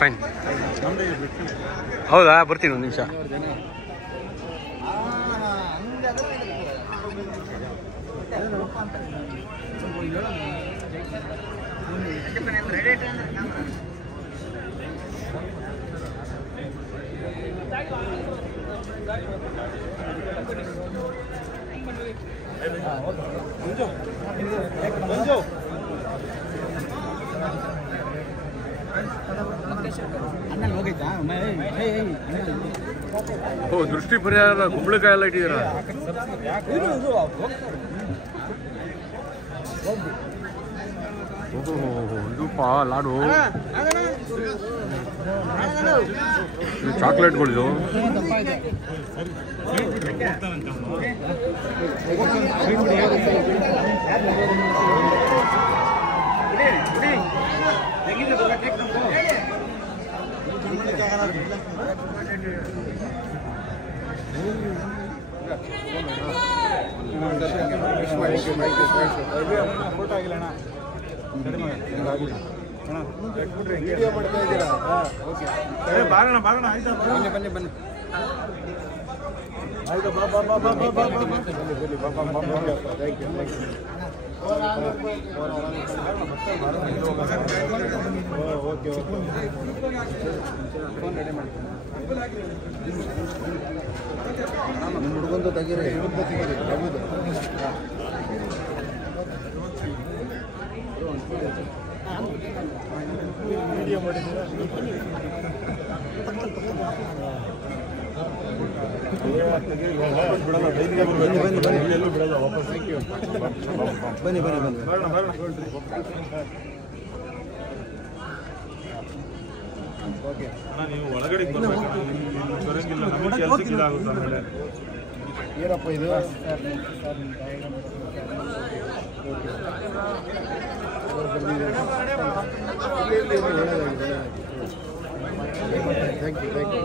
Fine. ಹೌದಾ, ಬರ್ತೀನಿ ಒಂದು ನಿಮಿಷ. ಓ, ದೃಷ್ಟಿ ಪರಿಹಾರ ಕುಂಬಳಕಾಯಿ ಎಲ್ಲ ಇಟ್ಟಿದ್ದೀರಾ? ಇದು ಲಾಡು, ಚಾಕ್ಲೇಟ್ಗಳಿದು. ಫೋಟೋ ಆಗಿಲ್ಲ ಅಣ್ಣ, ಬಾರಣ ಆಯ್ತಾ? ಬನ್ನಿ ಬನ್ನಿ ಆಯ್ತಾ, ಓಕೆ ಹುಡುಗಂದು ತೆಗೀರಿ. ವಿಡಿಯೋ ಮಾಡಿದ್ದೀರಾ? ಬಿಡಲ್ಲ ವಾಪಸ್. ಬನ್ನಿ ಬನ್ನಿ ಬನ್ನಿ ಓಕೆ ಅಣ್ಣ, ನೀವು ಒಳಗಡೆ ಬರಂಗಿಲ್ಲ, ನಮಗೆ ಕೆಲಸಕ್ಕೆ ಇದಾಗುತ್ತೆ ಆಮೇಲೆ. ಏನಪ್ಪ ಇದು? Thank you thank you.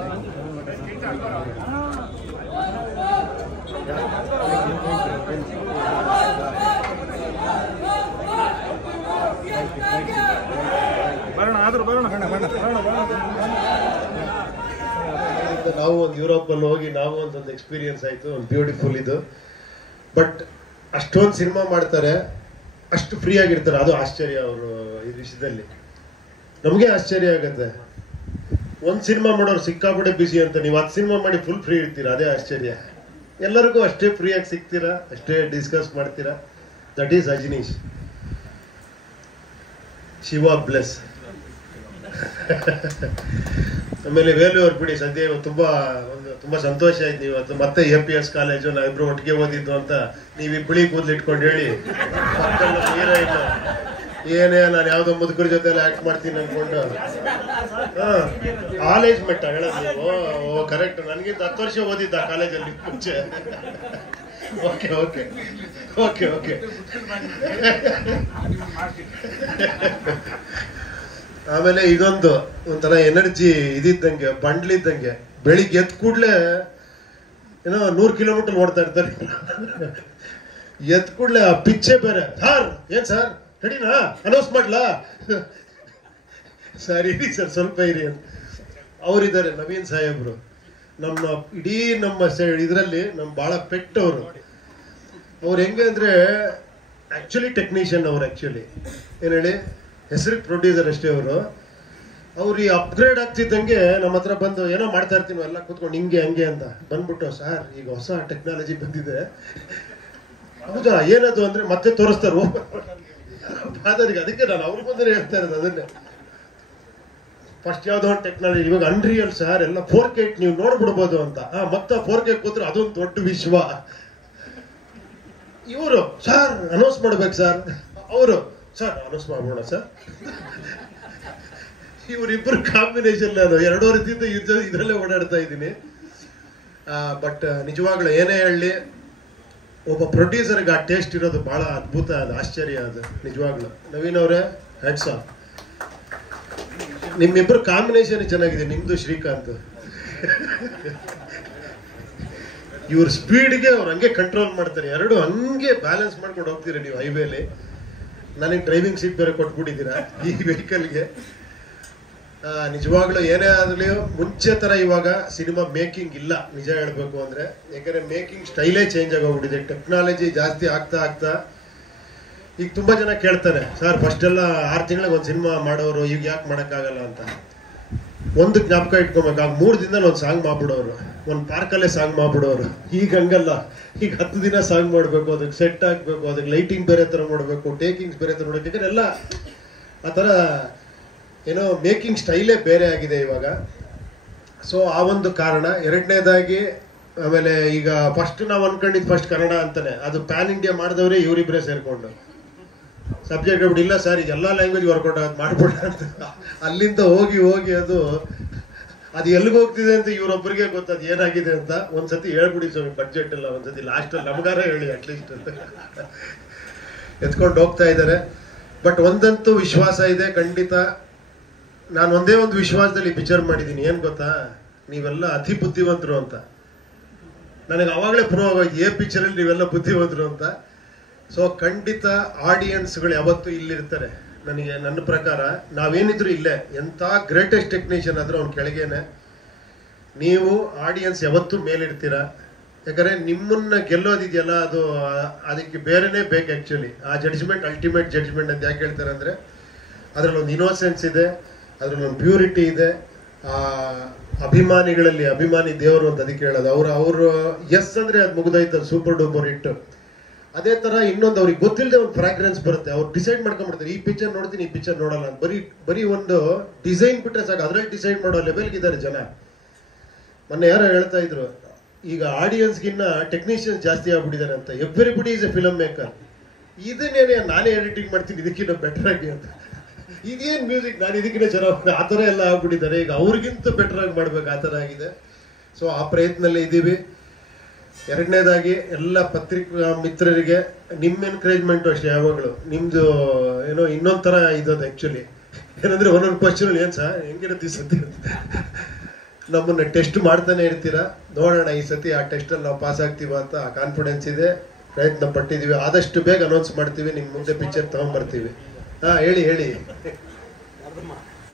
ನಾವು ಒಂದು ಯುರೋಪಲ್ಲಿ ಹೋಗಿ ನಾವು ಒಂದು ಎಕ್ಸ್ಪೀರಿಯನ್ಸ್ ಆಯಿತು, ಒಂದು ಬ್ಯೂಟಿಫುಲ್ ಇದು. ಬಟ್ ಅಷ್ಟೊಂದು ಸಿನಿಮಾ ಮಾಡ್ತಾರೆ, ಅಷ್ಟು ಫ್ರೀ ಆಗಿರ್ತಾರೆ, ಅದು ಆಶ್ಚರ್ಯ ಅವರು ಈ ವಿಷಯದಲ್ಲಿ. ನಮಗೆ ಆಶ್ಚರ್ಯ ಆಗುತ್ತೆ. ಒಂದು ಸಿನಿಮಾ ಮಾಡೋರು ಸಿಕ್ಕಾಪಟ್ಟೆ ಬಿಸಿ ಅಂತ, ನೀವು 10 ಸಿನಿಮಾ ಮಾಡಿ ಫುಲ್ ಫ್ರೀ ಇರ್ತೀರಾ, ಅದೇ ಆಶ್ಚರ್ಯ. ಎಲ್ಲರಿಗೂ ಅಷ್ಟೇ ಫ್ರೀಯಾಗಿ ಸಿಗ್ತೀರಾ, ಅಷ್ಟೇ ಡಿಸ್ಕಸ್ ಮಾಡ್ತೀರಾ. That is Ajaneesh. Shiva bless. ಆಮೇಲೆ ವೇಲು ಅವ್ರು ಬಿಡಿ, ಸದ್ಯ ತುಂಬಾ ಸಂತೋಷ ಆಯ್ತು. ನೀವು ಇವತ್ತು ಮತ್ತೆ APS ಕಾಲೇಜು ನಾವಿಬ್ರು ಒಟ್ಟಿಗೆ ಓದಿದ್ದು ಅಂತ ನೀವು ಬಿಳಿ ಕೂದಲು ಇಟ್ಕೊಂಡು ಹೇಳಿ, ನೀರೇ ಇಲ್ಲ ಏನೇ, ನಾನು ಯಾವ್ದೋ ಮುದುಕರ ಜೊತೆ ಎಲ್ಲ ಆಕ್ಟ್ ಮಾಡ್ತೀನಿ ಅನ್ಕೊಂಡು. ಕಾಲೇಜ್ ಮೆಟ್ಟ ಹೇಳೋದು ನೀವು? ಓ ಕರೆಕ್ಟ್, ನನಗಿಂತ 10 ವರ್ಷ ಓದಿದ್ದ ಕಾಲೇಜಲ್ಲಿ ಮುಂಚೆ. Okay okay okay okay. ಆಮೇಲೆ ಇದೊಂದು ಒಂಥರ ಎನರ್ಜಿ ಇದ್ದಂಗೆ, ಬಂಡ್ಲಿದ್ದಂಗೆ. ಬೆಳಿಗ್ಗೆ ಎದ್ದು ಕೂಡ್ಲೆ ಏನೋ 100 ಕಿಲೋಮೀಟರ್ ಓಡ್ತಾ ಇರ್ತಾರೆ. ಎದ್ದು ಕೂಡ್ಲೆ ಆ ಪಿಚ್ಚೆ ಬೇರೆ. ಸರ್ ಏನ್ ಸರ್ ರೆಡಿನಾ, ಅನೌನ್ಸ್ ಮಾಡ್ಲಾ? ಸರ್ ಇರಿ ಸರ್, ಸ್ವಲ್ಪ ಇರಿ ಅಂತ. ಅವರಿದ್ದಾರೆ ನವೀನ್ ಸಾಹೇಬ್ರು, ನಮ್ಮ ಇಡೀ ನಮ್ಮ ಇದರಲ್ಲಿ ನಮ್ಮ ಭಾಳ ಪೆಟ್ ಅವರು. ಅವ್ರು ಹೆಂಗೆ ಅಂದ್ರೆ ಆಕ್ಚುಲಿ ಟೆಕ್ನಿಷಿಯನ್. ಅವ್ರು ಆಕ್ಚುಲಿ ಏನ್ ಹೇಳಿ, ಹೆಸರಿಗೆ ಪ್ರೊಡ್ಯೂಸರ್ ಅಷ್ಟೇ. ಅವ್ರು ಈ ಅಪ್ಗ್ರೇಡ್ ಆಗ್ತಿದ್ದಂಗೆ ನಮ್ಮ ಹತ್ರ ಬಂದು ಏನೋ ಮಾಡ್ತಾ ಇರ್ತೀವಿ ಎಲ್ಲ ಕೂತ್ಕೊಂಡು ಹಿಂಗೆ ಹಂಗೆ ಅಂತ ಬಂದ್ಬಿಟ್ಟು, ಸರ್ ಈಗ ಹೊಸ ಟೆಕ್ನಾಲಜಿ ಬಂದಿದೆ. ಹೌದಾ, ಏನದು ಅಂದ್ರೆ ಮತ್ತೆ ತೋರಿಸ್ತಾರೆ ಫಾದರ್ಗೆ. ಅದಕ್ಕೆ ನಾನು ಅವ್ರ ಬಂದರೆ ಹೇಳ್ತಾ ಇರೋದು ಅದನ್ನೇ. ಫಸ್ಟ್ ಯಾವ್ದೋ ಒಂದು ಟೆಕ್ನಾಲಜಿ, ಇವಾಗ ಅನ್ರಿಯಲ್ ಸರ್, ಎಲ್ಲ 4K ನೀವು ನೋಡ್ಬಿಡ್ಬೋದು ಅಂತ. ಮತ್ತೆ 4K ಕೂತ್ರೆ ಅದೊಂದು ದೊಡ್ಡ ವಿಶ್ವ. ಇವರು ಸರ್ ಅನೌನ್ಸ್ ಮಾಡ್ಬೇಕು ಸರ್, ಅವರು ಸರ್ ಅನೌನ್ಸ್ ಮಾಡ್ಬೋಣ ಸರ್. ಇವರಿಬ್ಬರು ಕಾಂಬಿನೇಷನ್ ನಾನು 2 ವರ್ಷದಿಂದ ಇದರಲ್ಲೇ ಓಡಾಡ್ತಾ ಇದ್ದೀನಿ. ಬಟ್ ನಿಜವಾಗ್ಲೂ ಏನೇ ಹೇಳಲಿ, ಒಬ್ಬ ಪ್ರೊಡ್ಯೂಸರ್ಗೆ ಆ ಟೇಸ್ಟ್ ಇರೋದು ಬಹಳ ಅದ್ಭುತ, ಅದು ಆಶ್ಚರ್ಯ. ಅದು ನಿಜವಾಗ್ಲೂ ನವೀನ್ ಅವರೇ ಹ್ಯಾಟ್ಸ್ ಆಫ್. ನಿಮ್ಮಿಬ್ಬರು ಕಾಂಬಿನೇಷನ್ ಚೆನ್ನಾಗಿದೆ, ನಿಮ್ದು ಶ್ರೀಕಾಂತ್. ಇವ್ರ ಸ್ಪೀಡ್ಗೆ ಅವ್ರು ಹಂಗೆ ಕಂಟ್ರೋಲ್ ಮಾಡ್ತಾರೆ, ಎರಡು ಹಂಗೆ ಬ್ಯಾಲೆನ್ಸ್ ಮಾಡ್ಕೊಂಡು ಹೋಗ್ತೀರಾ ನೀವು ಹೈವೇಲಿ. ನನಗೆ ಡ್ರೈವಿಂಗ್ ಸೀಟ್ ಬೇರೆ ಕೊಟ್ಬಿಟ್ಟಿದ್ದೀರಾ ಈ ವೆಹಿಕಲ್ಗೆ. ನಿಜವಾಗ್ಲೂ ಏನೇ ಆಗಲಿ ಮುಂಚೆ ತರ ಇವಾಗ ಸಿನಿಮಾ ಮೇಕಿಂಗ್ ಇಲ್ಲ ನಿಜ ಹೇಳ್ಬೇಕು ಅಂದ್ರೆ. ಯಾಕಂದ್ರೆ ಮೇಕಿಂಗ್ ಸ್ಟೈಲೇ ಚೇಂಜ್ ಆಗೋಗ್ಬಿಟ್ಟಿದೆ, ಟೆಕ್ನಾಲಜಿ ಜಾಸ್ತಿ ಆಗ್ತಾ ಆಗ್ತಾ. ಈಗ ತುಂಬಾ ಜನ ಕೇಳ್ತಾರೆ, ಸರ್ ಫಸ್ಟ್ ಎಲ್ಲ 6 ತಿಂಗಳಿಗೆ ಒಂದು ಸಿನಿಮಾ ಮಾಡೋರು, ಈಗ ಯಾಕೆ ಮಾಡೋಕ್ಕಾಗಲ್ಲ ಅಂತ. ಒಂದು ಜ್ಞಾಪಕ ಇಟ್ಕೊಬೇಕು, ಆಗ 3 ದಿನದಲ್ಲಿ ಒಂದು ಸಾಂಗ್ ಮಾಡ್ಬಿಡೋರು, ಒಂದು ಪಾರ್ಕಲ್ಲೇ ಸಾಂಗ್ ಮಾಡ್ಬಿಡೋರು. ಈಗ ಹಂಗಲ್ಲ, ಈಗ 10 ದಿನ ಸಾಂಗ್ ಮಾಡಬೇಕು, ಅದಕ್ಕೆ ಸೆಟ್ ಹಾಕ್ಬೇಕು, ಅದಕ್ಕೆ ಲೈಟಿಂಗ್ ಬೇರೆ ಥರ ಮಾಡಬೇಕು, ಟೇಕಿಂಗ್ಸ್ ಬೇರೆ ಥರ ಮಾಡಬೇಕು. ಯಾಕಂದ್ರೆ ಎಲ್ಲ ಆ ಥರ ಏನೋ ಮೇಕಿಂಗ್ ಸ್ಟೈಲೇ ಬೇರೆ ಆಗಿದೆ ಇವಾಗ. ಸೊ ಆ ಒಂದು ಕಾರಣ. ಎರಡನೇದಾಗಿ ಆಮೇಲೆ ಈಗ ಫಸ್ಟ್ ನಾವು ಅನ್ಕೊಂಡಿದ್ದು ಫಸ್ಟ್ ಕನ್ನಡ ಅಂತಾನೆ, ಅದು ಪ್ಯಾನ್ ಇಂಡಿಯಾ ಮಾಡಿದವರೇ ಇವರಿಬ್ಬರೇ ಸೇರ್ಕೊಂಡು ಸಬ್ಜೆಕ್ಟ್ ಹೇಳ್ಬಿಟ್ಟು, ಇಲ್ಲ ಸರ್ ಈಗ ಎಲ್ಲ ಲ್ಯಾಂಗ್ವೇಜ್ ವರ್ಕೌಟ್ ಆಗೋದು ಮಾಡ್ಬಿಡ ಅಂತ. ಅಲ್ಲಿಂದ ಹೋಗಿ ಹೋಗಿ ಅದು ಎಲ್ಲಿಗೆ ಹೋಗ್ತಿದೆ ಅಂತ ಇವ್ರೊಬ್ಬರಿಗೆ ಗೊತ್ತದು ಏನಾಗಿದೆ ಅಂತ. ಒಂದ್ಸತಿ ಹೇಳ್ಬಿಡಿ ಸ್ವಾಮಿ ಬಡ್ಜೆಟ್ ಎಲ್ಲ, ಒಂದ್ಸತಿ ಲಾಸ್ಟಲ್ಲಿ ನಮ್ಗಾರ ಹೇಳಿ ಅಟ್ಲೀಸ್ಟ್ ಅಂತ ಎತ್ಕೊಂಡು ಹೋಗ್ತಾ ಇದ್ದಾರೆ. ಬಟ್ ಒಂದಂತೂ ವಿಶ್ವಾಸ ಇದೆ ಖಂಡಿತ. ನಾನು ಒಂದೇ ಒಂದು ವಿಶ್ವಾಸದಲ್ಲಿ ಪಿಕ್ಚರ್ ಮಾಡಿದ್ದೀನಿ, ಏನ್ ಗೊತ್ತಾ, ನೀವೆಲ್ಲ ಅತಿ ಬುದ್ಧಿವಂತರು ಅಂತ. ನನಗೆ ಅವಾಗಲೇ ಪ್ರೂವ್ ಆಗೋಯ್ತು ಏ ಪಿಕ್ಚರಲ್ಲಿ ನೀವೆಲ್ಲ ಬುದ್ಧಿವಂತರು ಅಂತ. ಸೊ ಖಂಡಿತ ಆಡಿಯನ್ಸ್ಗಳು ಯಾವತ್ತೂ ಇಲ್ಲಿರ್ತಾರೆ. ನನಗೆ ನನ್ನ ಪ್ರಕಾರ ನಾವೇನಿದ್ರು ಇಲ್ಲೇ, ಎಂಥ ಗ್ರೇಟೆಸ್ಟ್ ಟೆಕ್ನಿಷಿಯನ್ ಆದ್ರೂ ಅವ್ನ ಕೆಳಗೇನೆ. ನೀವು ಆಡಿಯನ್ಸ್ ಯಾವತ್ತೂ ಮೇಲಿಡ್ತೀರಾ. ಯಾಕಂದ್ರೆ ನಿಮ್ಮನ್ನ ಗೆಲ್ಲೋದಿದೆಯಲ್ಲ, ಅದಕ್ಕೆ ಬೇರೆನೇ ಬೇಕು ಆ್ಯಕ್ಚುಲಿ. ಆ ಜಡ್ಜ್ಮೆಂಟ್ ಅಲ್ಟಿಮೇಟ್ ಜಡ್ಜ್ಮೆಂಟ್ ಅಂತ ಯಾಕೆ ಹೇಳ್ತಾರೆ ಅಂದರೆ, ಅದರಲ್ಲಿ ಒಂದು ಇನ್ನೋಸೆನ್ಸ್ ಇದೆ, ಅದರಲ್ಲಿ ಒಂದು ಪ್ಯೂರಿಟಿ ಇದೆ. ಅಭಿಮಾನಿಗಳಲ್ಲಿ ಅಭಿಮಾನಿ ದೇವರು ಅಂತ ಅದಕ್ಕೆ ಹೇಳೋದು. ಅವರು ಎಸ್ ಅಂದ್ರೆ ಅದು ಮುಗ್ದೈತೆ, ಸೂಪರ್ ಡೂಪರ್ ಹಿಟ್. ಅದೇ ತರ ಇನ್ನೊಂದು ಅವ್ರಿಗೆ ಗೊತ್ತಿಲ್ಲದೆ ಒಂದು ಫ್ರಾಗ್ರೆನ್ಸ್ ಬರುತ್ತೆ, ಅವ್ರು ಡಿಸೈಡ್ ಮಾಡ್ಕೊಂಡ್ಬಿಡ್ತಾರೆ, ಈ ಪಿಕ್ಚರ್ ನೋಡ್ತೀನಿ ಈ ಪಿಕ್ಚರ್ ನೋಡಲ್ಲ ಅಂತ. ಬರೀ ಒಂದು ಡಿಸೈನ್ ಬಿಟ್ರೆ ಸಾಕು, ಅದ್ರಲ್ಲಿ ಡಿಸೈಡ್ ಮಾಡೋ ಲೆವೆಲ್ಗಿದ್ದಾರೆ ಜನ. ಮೊನ್ನೆ ಯಾರೋ ಹೇಳ್ತಾ ಇದ್ರು, ಈಗ ಆಡಿಯನ್ಸ್ಗಿನ್ನ ಟೆಕ್ನಿಷಿಯನ್ಸ್ ಜಾಸ್ತಿ ಆಗ್ಬಿಟ್ಟಿದ್ದಾರೆ ಅಂತ. Everybody is a film maker. ಇದನ್ನೇನೆ ನಾನೇ ಎಡಿಟಿಂಗ್ ಮಾಡ್ತೀನಿ ಇದಕ್ಕಿಂತ ಬೆಟರ್ ಆಗಿ ಅಂತ. ಇದೇನ್ ಮ್ಯೂಸಿಕ್, ನಾನು ಇದಕ್ಕಿಂತ ಚೆನ್ನಾಗಿ, ಆ ಥರ ಎಲ್ಲ ಆಗ್ಬಿಟ್ಟಿದ್ದಾರೆ. ಈಗ ಅವ್ರಿಗಿಂತ ಬೆಟರ್ ಆಗಿ ಮಾಡ್ಬೇಕು, ಆ ಥರ ಆಗಿದೆ. ಸೊ ಆ ಪ್ರಯತ್ನದಲ್ಲೇ ಇದ್ದೀವಿ. ಎರಡನೇದಾಗಿ ಎಲ್ಲ ಪತ್ರಿಕಾ ಮಿತ್ರರಿಗೆ ನಿಮ್ಮ ಎನ್ಕರೇಜ್ಮೆಂಟು ಅಷ್ಟೇ ಯಾವಾಗಲೂ. ನಿಮ್ದು ಏನೋ ಇನ್ನೊಂಥರ ಇದ್ದದು ಆ್ಯಕ್ಚುಲಿ. ಏನಂದ್ರೆ ಒಂದೊಂದು ಕ್ವಶನ್ ಏನು ಸರ್ ಹೆಂಗಿರುತ್ತೆ ಈ ಸತಿ, ನಮ್ಮನ್ನ ಟೆಸ್ಟ್ ಮಾಡ್ತಾನೆ ಇರ್ತೀರಾ. ನೋಡೋಣ ಈ ಸತಿ ಆ ಟೆಸ್ಟಲ್ಲಿ ನಾವು ಪಾಸ್ ಆಗ್ತೀವ ಅಂತ ಕಾನ್ಫಿಡೆನ್ಸ್ ಇದೆ, ಪ್ರಯತ್ನ ಪಟ್ಟಿದ್ದೀವಿ. ಆದಷ್ಟು ಬೇಗ ಅನೌನ್ಸ್ ಮಾಡ್ತೀವಿ, ನಿಮ್ಮ ಮುಂದೆ ಪಿಕ್ಚರ್ ತಗೊಂಡ್ಬರ್ತೀವಿ. ಹೇಳಿ